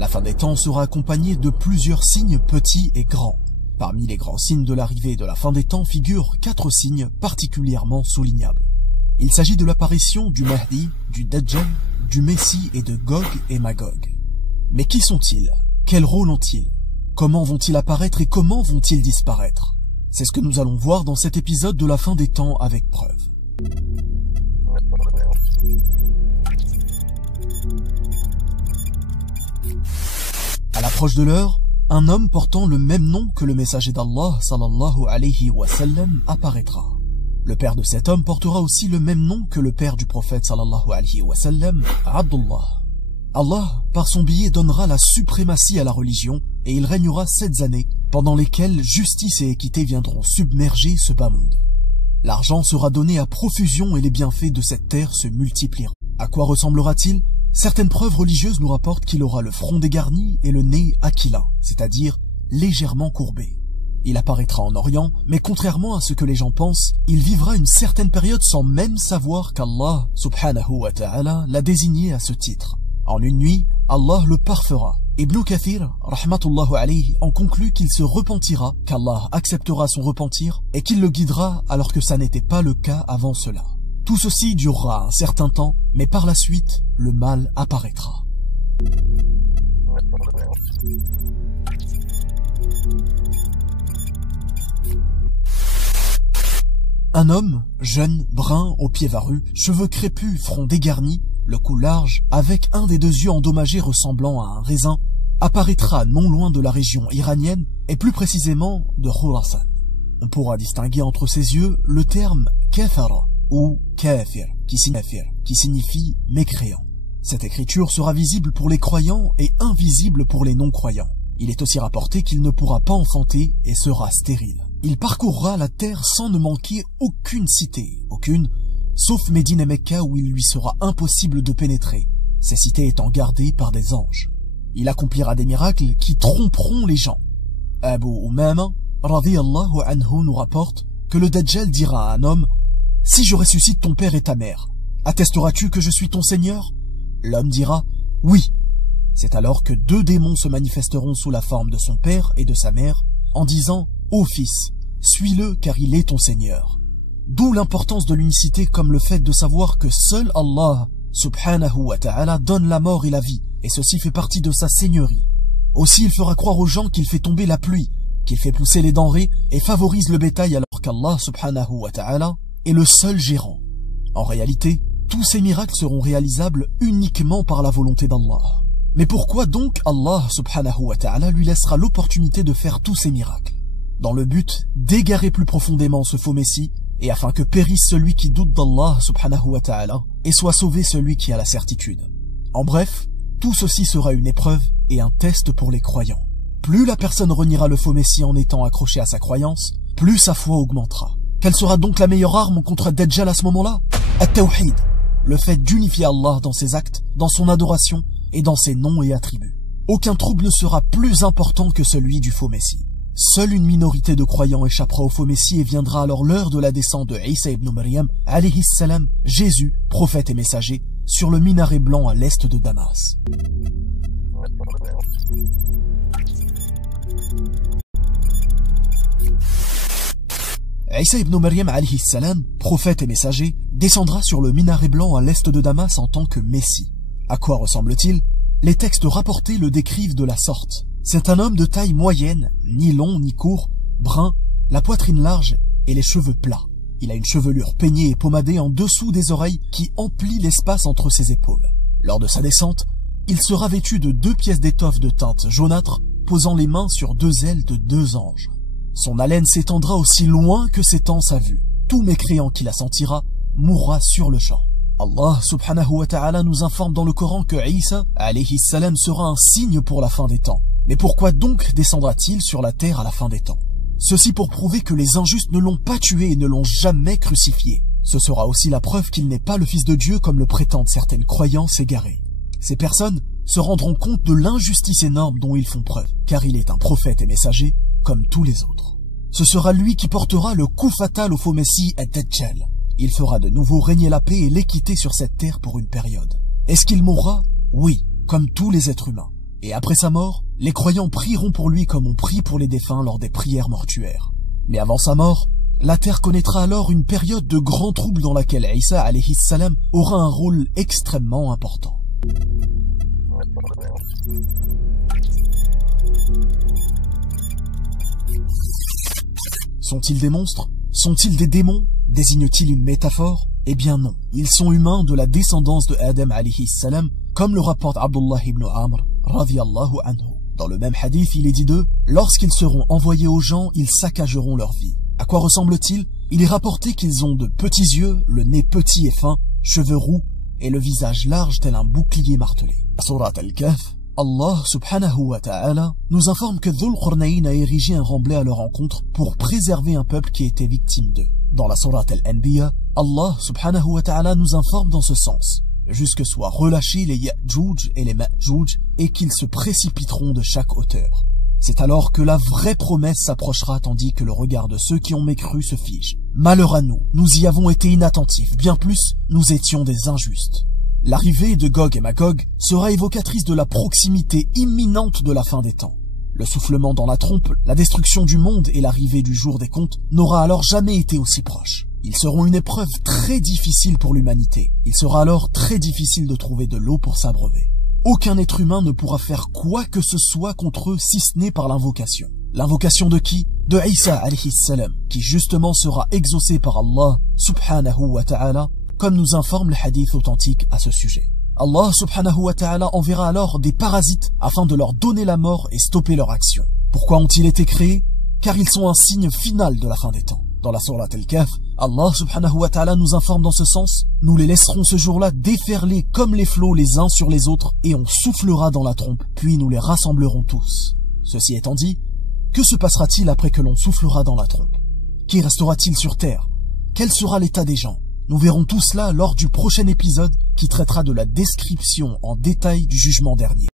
La fin des temps sera accompagnée de plusieurs signes petits et grands. Parmi les grands signes de l'arrivée de la fin des temps figurent 4 signes particulièrement soulignables. Il s'agit de l'apparition du Mahdi, du Dajjal, du Messie et de Gog et Magog. Mais qui sont-ils? Quel rôle ont-ils? Comment vont-ils apparaître et comment vont-ils disparaître? C'est ce que nous allons voir dans cet épisode de la fin des temps avec preuve. À l'approche de l'heure, un homme portant le même nom que le messager d'Allah sallallahu alayhi wa sallam apparaîtra. Le père de cet homme portera aussi le même nom que le père du prophète sallallahu alayhi wa sallam, Abdullah. Allah, par son biais, donnera la suprématie à la religion et il régnera 7 années, pendant lesquelles justice et équité viendront submerger ce bas monde. L'argent sera donné à profusion et les bienfaits de cette terre se multiplieront. À quoi ressemblera-t-il? Certaines preuves religieuses nous rapportent qu'il aura le front dégarni et le nez aquilin, c'est-à-dire légèrement courbé. Il apparaîtra en Orient, mais contrairement à ce que les gens pensent, il vivra une certaine période sans même savoir qu'Allah, subhanahu wa ta'ala, l'a désigné à ce titre. En une nuit, Allah le parfera. Ibn Kathir, rahmatullahu alayhi, en conclut qu'il se repentira, qu'Allah acceptera son repentir et qu'il le guidera alors que ça n'était pas le cas avant cela. Tout ceci durera un certain temps, mais par la suite, le mal apparaîtra. Un homme, jeune, brun, aux pieds varus, cheveux crépus, front dégarni, le cou large, avec un des 2 yeux endommagés ressemblant à un raisin, apparaîtra non loin de la région iranienne, et plus précisément de Khurasan. On pourra distinguer entre ses yeux le terme kafara ou kafir, qui signifie mécréant. Cette écriture sera visible pour les croyants et invisible pour les non-croyants. Il est aussi rapporté qu'il ne pourra pas enfanter et sera stérile. Il parcourra la terre sans ne manquer aucune cité, sauf Médine et Mecca où il lui sera impossible de pénétrer, ces cités étant gardées par des anges. Il accomplira des miracles qui tromperont les gens. Abu Umama, radiyallahu anhu, nous rapporte que le Dajjal dira à un homme « Si je ressuscite ton père et ta mère, attesteras-tu que je suis ton Seigneur ?» L'homme dira « Oui ». C'est alors que 2 démons se manifesteront sous la forme de son père et de sa mère, en disant « Ô fils, suis-le car il est ton Seigneur ». D'où l'importance de l'unicité comme le fait de savoir que seul Allah, subhanahu wa ta'ala, donne la mort et la vie, et ceci fait partie de sa seigneurie. Aussi il fera croire aux gens qu'il fait tomber la pluie, qu'il fait pousser les denrées et favorise le bétail alors qu'Allah, subhanahu wa ta'ala, est le seul gérant. En réalité, tous ces miracles seront réalisables uniquement par la volonté d'Allah. Mais pourquoi donc Allah, subhanahu wa ta'ala, lui laissera l'opportunité de faire tous ces miracles? Dans le but d'égarer plus profondément ce faux messie, et afin que périsse celui qui doute d'Allah, subhanahu wa ta'ala, et soit sauvé celui qui a la certitude. En bref, tout ceci sera une épreuve et un test pour les croyants. Plus la personne reniera le faux messie en étant accrochée à sa croyance, plus sa foi augmentera. Quelle sera donc la meilleure arme contre Dajjal à ce moment-là? At-Tawhid, le fait d'unifier Allah dans ses actes, dans son adoration et dans ses noms et attributs. Aucun trouble ne sera plus important que celui du faux messie. Seule une minorité de croyants échappera au faux messie et viendra alors l'heure de la descente de Isa ibn Maryam, alayhi salam, Jésus, prophète et messager, sur le minaret blanc à l'est de Damas. Isa ibn Maryam, alayhi salam, prophète et messager, descendra sur le minaret blanc à l'est de Damas en tant que Messie. À quoi ressemble-t-il? Les textes rapportés le décrivent de la sorte. C'est un homme de taille moyenne, ni long ni court, brun, la poitrine large et les cheveux plats. Il a une chevelure peignée et pommadée en dessous des oreilles qui emplit l'espace entre ses épaules. Lors de sa descente, il sera vêtu de 2 pièces d'étoffe de teinte jaunâtre, posant les mains sur 2 ailes de 2 anges. Son haleine s'étendra aussi loin que s'étend sa vue. Tout mécréant qui la sentira mourra sur le champ. Allah subhanahu wa ta'ala nous informe dans le Coran que Isa, alayhi salam, sera un signe pour la fin des temps. Mais pourquoi donc descendra-t-il sur la terre à la fin des temps? Ceci pour prouver que les injustes ne l'ont pas tué et ne l'ont jamais crucifié. Ce sera aussi la preuve qu'il n'est pas le fils de Dieu comme le prétendent certaines croyances égarées. Ces personnes se rendront compte de l'injustice énorme dont ils font preuve, car il est un prophète et messager comme tous les autres. Ce sera lui qui portera le coup fatal au faux messie Ad-Dajjal. Il fera de nouveau régner la paix et l'équité sur cette terre pour une période. Est-ce qu'il mourra? Oui, comme tous les êtres humains. Et après sa mort, les croyants prieront pour lui comme on prie pour les défunts lors des prières mortuaires. Mais avant sa mort, la terre connaîtra alors une période de grands troubles dans laquelle Isa alayhi salam aura un rôle extrêmement important. Sont-ils des monstres? Sont-ils des démons? Désigne-t-il une métaphore? Eh bien non, ils sont humains de la descendance de Adam alayhi salam, comme le rapporte Abdullah ibn Amr, radiyallahu anhu. Dans le même hadith, il est dit d'eux, lorsqu'ils seront envoyés aux gens, ils saccageront leur vie. À quoi ressemblent-ils? Il est rapporté qu'ils ont de petits yeux, le nez petit et fin, cheveux roux, et le visage large tel un bouclier martelé. À Surat al-Kahf, Allah subhanahu wa ta'ala nous informe que Dhul Qurnayn a érigé un remblai à leur encontre pour préserver un peuple qui était victime d'eux. Dans la Surat al-Anbiya, Allah subhanahu wa ta'ala nous informe dans ce sens, jusque soient relâchés les Ya'juj et les Ma'juj et qu'ils se précipiteront de chaque hauteur. C'est alors que la vraie promesse s'approchera tandis que le regard de ceux qui ont mécru se fige. Malheur à nous, nous y avons été inattentifs, bien plus, nous étions des injustes. L'arrivée de Gog et Magog sera évocatrice de la proximité imminente de la fin des temps. Le soufflement dans la trompe, la destruction du monde et l'arrivée du jour des comptes n'aura alors jamais été aussi proche. Ils seront une épreuve très difficile pour l'humanité. Il sera alors très difficile de trouver de l'eau pour s'abreuver. Aucun être humain ne pourra faire quoi que ce soit contre eux si ce n'est par l'invocation. L'invocation de qui? De Isa alayhi salam, qui justement sera exaucé par Allah subhanahu wa ta'ala, comme nous informe le hadith authentique à ce sujet. Allah subhanahu wa ta'ala enverra alors des parasites afin de leur donner la mort et stopper leur action. Pourquoi ont-ils été créés? Car ils sont un signe final de la fin des temps. Dans la Surat al-Kahf, Allah subhanahu wa ta'ala nous informe dans ce sens, nous les laisserons ce jour-là déferler comme les flots les uns sur les autres et on soufflera dans la trompe, puis nous les rassemblerons tous. Ceci étant dit, que se passera-t-il après que l'on soufflera dans la trompe? Qui restera-t-il sur terre? Quel sera l'état des gens? Nous verrons tout cela lors du prochain épisode qui traitera de la description en détail du jugement dernier.